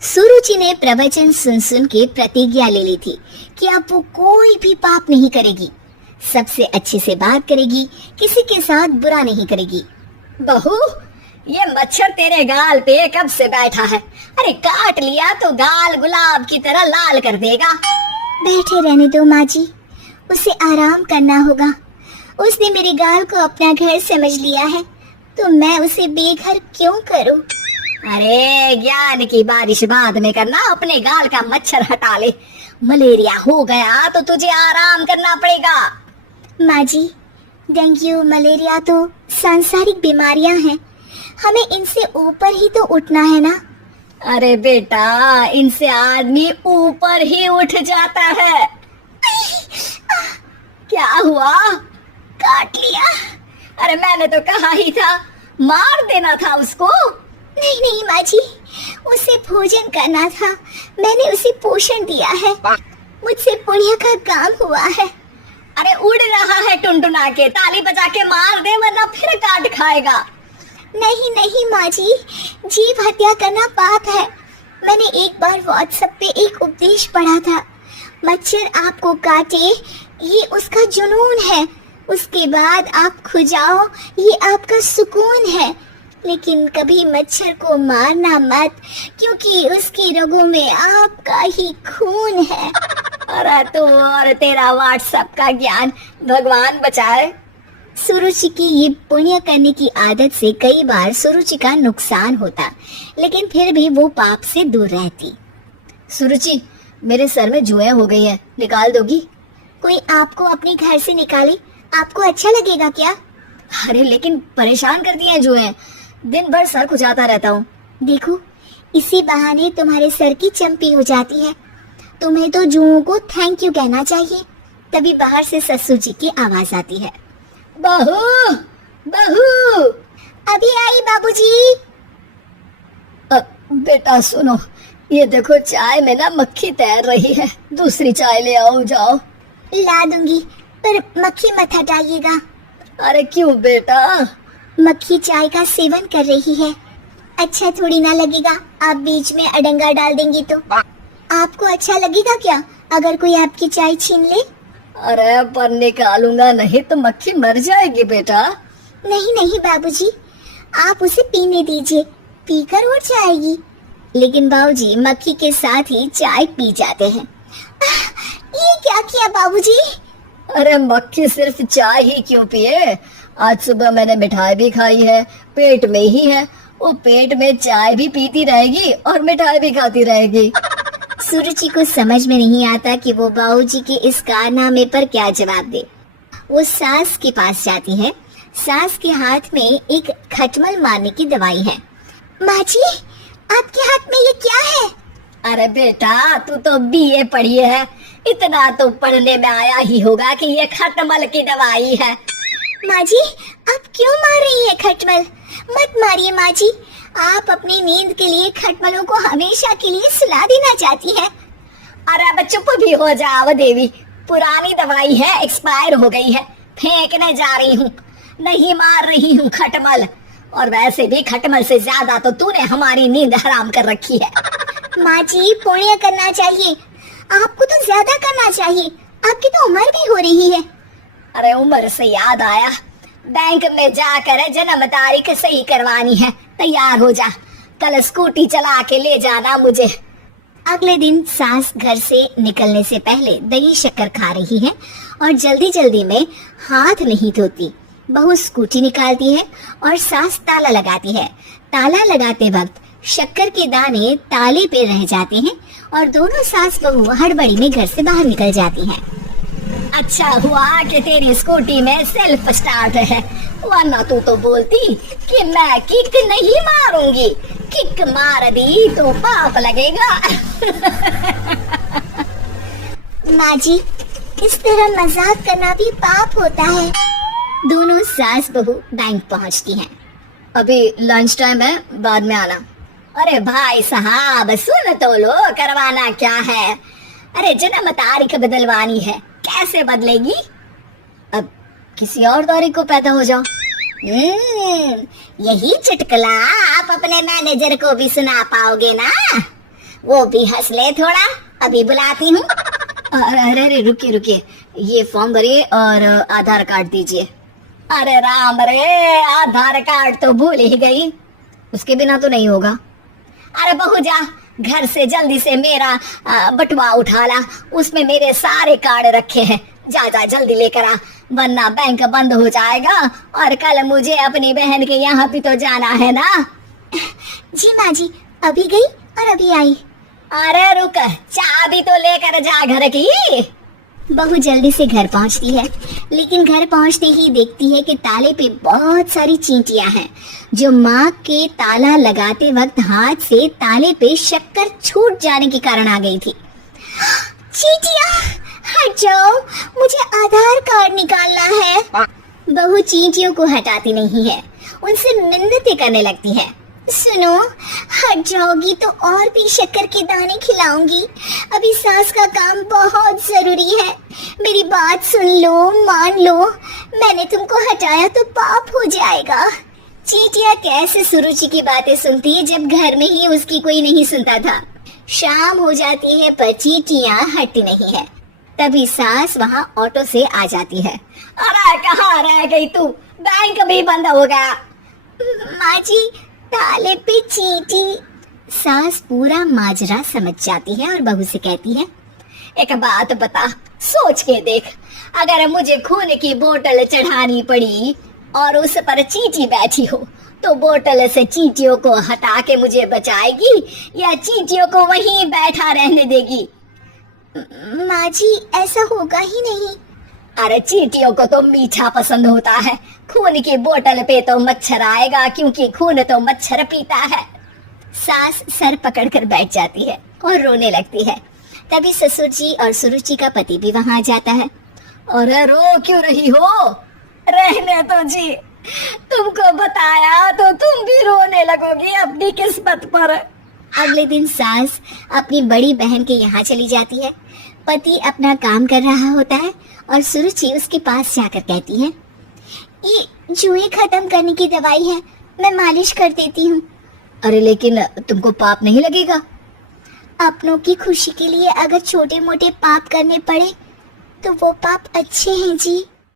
सुरुचि ने प्रवचन सुन सुन के प्रतिज्ञा ले ली थी कि अब वो कोई भी पाप नहीं करेगी, सबसे अच्छे से बात करेगी, किसी के साथ बुरा नहीं करेगी। बहू, ये मच्छर तेरे गाल पे कब से बैठा है? अरे काट लिया तो गाल गुलाब की तरह लाल कर देगा। बैठे रहने दो माँ जी, उसे आराम करना होगा। उसने मेरे गाल को अपना घर समझ लिया है, तो मैं उसे बेघर क्यों करूं? अरे ज्ञान की बारिश बाद में करना, अपने गाल का मच्छर हटा ले। मलेरिया हो गया तो तुझे आराम करना पड़ेगा। माँ जी, डेंगू मलेरिया तो सांसारिक बीमारियां हैं, हमें इनसे ऊपर ही तो उठना है ना। अरे बेटा, इनसे आदमी ऊपर ही उठ जाता है। क्या हुआ? काट लिया। अरे मैंने तो कहा ही था, मार देना था उसको। नहीं नहीं माँ जी, उसे भोजन करना था, मैंने उसे पोषण दिया है, मुझसे पुण्य का काम हुआ है। अरे उड़ रहा है टुनटुना के, ताली बजा के मार दे वरना फिर काट खाएगा। नहीं नहीं माँ जी, जीव हत्या करना पाप है। मैंने एक बार व्हाट्सएप पे एक उपदेश पढ़ा था, मच्छर आपको काटे ये उसका जुनून है, उसके बाद आप खो जाओ ये आपका सुकून है। लेकिन कभी मच्छर को मारना मत, क्योंकि उसकी रगों में आपका ही खून है। अरे तू और तेरा व्हाट्सएप का ज्ञान, भगवान बचाए। सुरुचि की ये पुण्य करने की आदत से कई बार सुरुचि का नुकसान होता, लेकिन फिर भी वो पाप से दूर रहती। सुरुचि, मेरे सर में जुएं हो गई है, निकाल दोगी? कोई आपको अपने घर से निकाले, आपको अच्छा लगेगा क्या? अरे लेकिन परेशान कर दिए हैं जुएं, दिन भर सर खुजाता रहता हूँ। देखो, इसी बहाने तुम्हारे सर की चंपी हो जाती है। तुम्हें तो जुओं को थैंक यू कहना चाहिए। तभी बाहर से ससुर जी की आवाज आती है। बहू, बहू। अभी आई बाबूजी। बेटा सुनो, ये देखो चाय में ना मक्खी तैर रही है, दूसरी चाय ले आओ जाओ। ला दूंगी, पर मक्खी मत हटाइएगा। अरे क्यों बेटा? मक्खी चाय का सेवन कर रही है, अच्छा थोड़ी ना लगेगा आप बीच में अडंगा डाल देंगी तो। आपको अच्छा लगेगा क्या अगर कोई आपकी चाय छीन ले? अरे पर निकालूंगा नहीं तो मक्खी मर जाएगी बेटा। नहीं नहीं बाबूजी, आप उसे पीने दीजिए, पीकर उड़ जाएगी। लेकिन बाबूजी मक्खी के साथ ही चाय पी जाते हैं। ये क्या किया बाबूजी? अरे मक्खी सिर्फ चाय ही क्यों पिए, आज सुबह मैंने मिठाई भी खाई है, पेट में ही है, वो पेट में चाय भी पीती रहेगी और मिठाई भी खाती रहेगी। सुरुचि को समझ में नहीं आता कि वो बाबूजी के इस कारनामे पर क्या जवाब दे। वो सास के पास जाती है। सास के हाथ में एक खटमल मारने की दवाई है। माँ जी, आपके हाथ में ये क्या है? अरे बेटा, तू तो बीए पढ़ी है, इतना तो पढ़ने में आया ही होगा कि ये खटमल की दवाई है। माँ जी, आप क्यों मार रही है खटमल? मत मारिए माँ जी, आप अपनी नींद के लिए खटमलों को हमेशा के लिए सुला देना चाहती है। अरे अब चुप भी हो जाओ देवी, पुरानी दवाई है, एक्सपायर हो गई है, फेंकने जा रही हूँ, नहीं मार रही हूँ खटमल। और वैसे भी खटमल से ज्यादा तो तूने हमारी नींद हराम कर रखी है। माँ जी, पुण्य करना चाहिए, आपको तो ज्यादा करना चाहिए, आपकी तो उम्र भी हो रही है। अरे उम्र से याद आया, बैंक में जाकर जन्म तारीख सही करवानी है, तैयार हो जा, कल स्कूटी चला के ले जाना मुझे। अगले दिन सास घर से निकलने से पहले दही शक्कर खा रही है और जल्दी जल्दी में हाथ नहीं धोती। बहू स्कूटी निकालती है और सास ताला लगाती है। ताला लगाते वक्त शक्कर के दाने ताले पे रह जाते हैं और दोनों सास बहू हड़बड़ी में घर से बाहर निकल जाती हैं। अच्छा हुआ कि तेरी स्कूटी में सेल्फ स्टार्ट है, वरना तू तो बोलती कि मैं किक नहीं मारूंगी, किक मार दी तो पाप लगेगा। माँ जी, इस तरह मजाक करना भी पाप होता है। दोनों सास बहू बैंक पहुँचती हैं। अभी लंच टाइम है, बाद में आना। अरे भाई साहब सुन तो लो, करवाना क्या है? अरे जन्म तारीख बदलवानी है, कैसे बदलेगी? अब किसी और तारीख को पैदा हो जाओ। यही चुटकुला आप अपने मैनेजर को भी सुना पाओगे ना? वो भी हंस ले थोड़ा, अभी बुलाती हूँ। अरे अरे रुकिए रुकिए, ये फॉर्म भरिए और आधार कार्ड दीजिए। अरे राम रे, आधार कार्ड तो भूल ही गई, उसके बिना तो नहीं होगा। अरे बहू जा, घर से जल्दी से मेरा बटुआ उठा ला, उसमें मेरे सारे कार्ड रखे हैं। जा जा जल्दी लेकर आ, वरना बैंक बंद हो जाएगा और कल मुझे अपनी बहन के यहाँ भी तो जाना है ना। जी माँ जी, अभी गई और अभी आई। अरे रुक, चाबी तो लेकर जा घर की। बहू जल्दी से घर पहुंचती है, लेकिन घर पहुंचते ही देखती है कि ताले पे बहुत सारी चींटियां हैं, जो माँ के ताला लगाते वक्त हाथ से ताले पे शक्कर छूट जाने के कारण आ गई थी। चींटियां, हट जाओ, मुझे आधार कार्ड निकालना है। बहू चींटियों को हटाती नहीं है, उनसे मिन्नतें करने लगती है। सुनो, हट जाओगी तो और भी शक्कर के दाने खिलाऊंगी। अभी सास का काम बहुत जरूरी है, मेरी बात सुन लो, मान लो। मैंने तुमको हटाया तो पाप हो जाएगा। चींटियां कैसे सुरुचि की बातें सुनती है जब घर में ही उसकी कोई नहीं सुनता था। शाम हो जाती है पर चींटियां हटती नहीं है। तभी सास वहाँ ऑटो से आ जाती है। अरे कहाँ रह गई तू, बैंक भी बंद हो गया। माँ जी, ताले पे चींटी। सास पूरा माजरा समझ जाती है और बहू से कहती है, एक बात बता, सोच के देख, अगर मुझे खून की बोतल चढ़ानी पड़ी और उस पर चींटी बैठी हो, तो बोतल से चींटियों को हटा के मुझे बचाएगी या चींटियों को वहीं बैठा रहने देगी? माँ जी, ऐसा होगा ही नहीं। अरे चींटियों को तो मीठा पसंद होता है, खून की बोतल पे तो मच्छर आएगा, क्योंकि खून तो मच्छर पीता है। सास सर पकड़कर बैठ जाती है और रोने लगती है। तभी ससुर जी और सुरुचि का पति भी वहां आ जाता है। अरे रो क्यों रही हो? रहने तो जी, तुमको बताया तो तुम भी रोने लगोगी अपनी किस्मत पर। अगले दिन सास अपनी बड़ी बहन के यहाँ चली जाती है। पति अपना काम कर रहा होता है और सुरुचि उसके पास जाकर कहती है, ये जुए खत्म करने की दवाई है, मैं मालिश कर देती हूँ। अरे लेकिन तुमको पाप नहीं लगेगा? अपनों की खुशी के लिए अगर छोटे मोटे पाप करने पड़े तो वो पाप अच्छे हैं जी।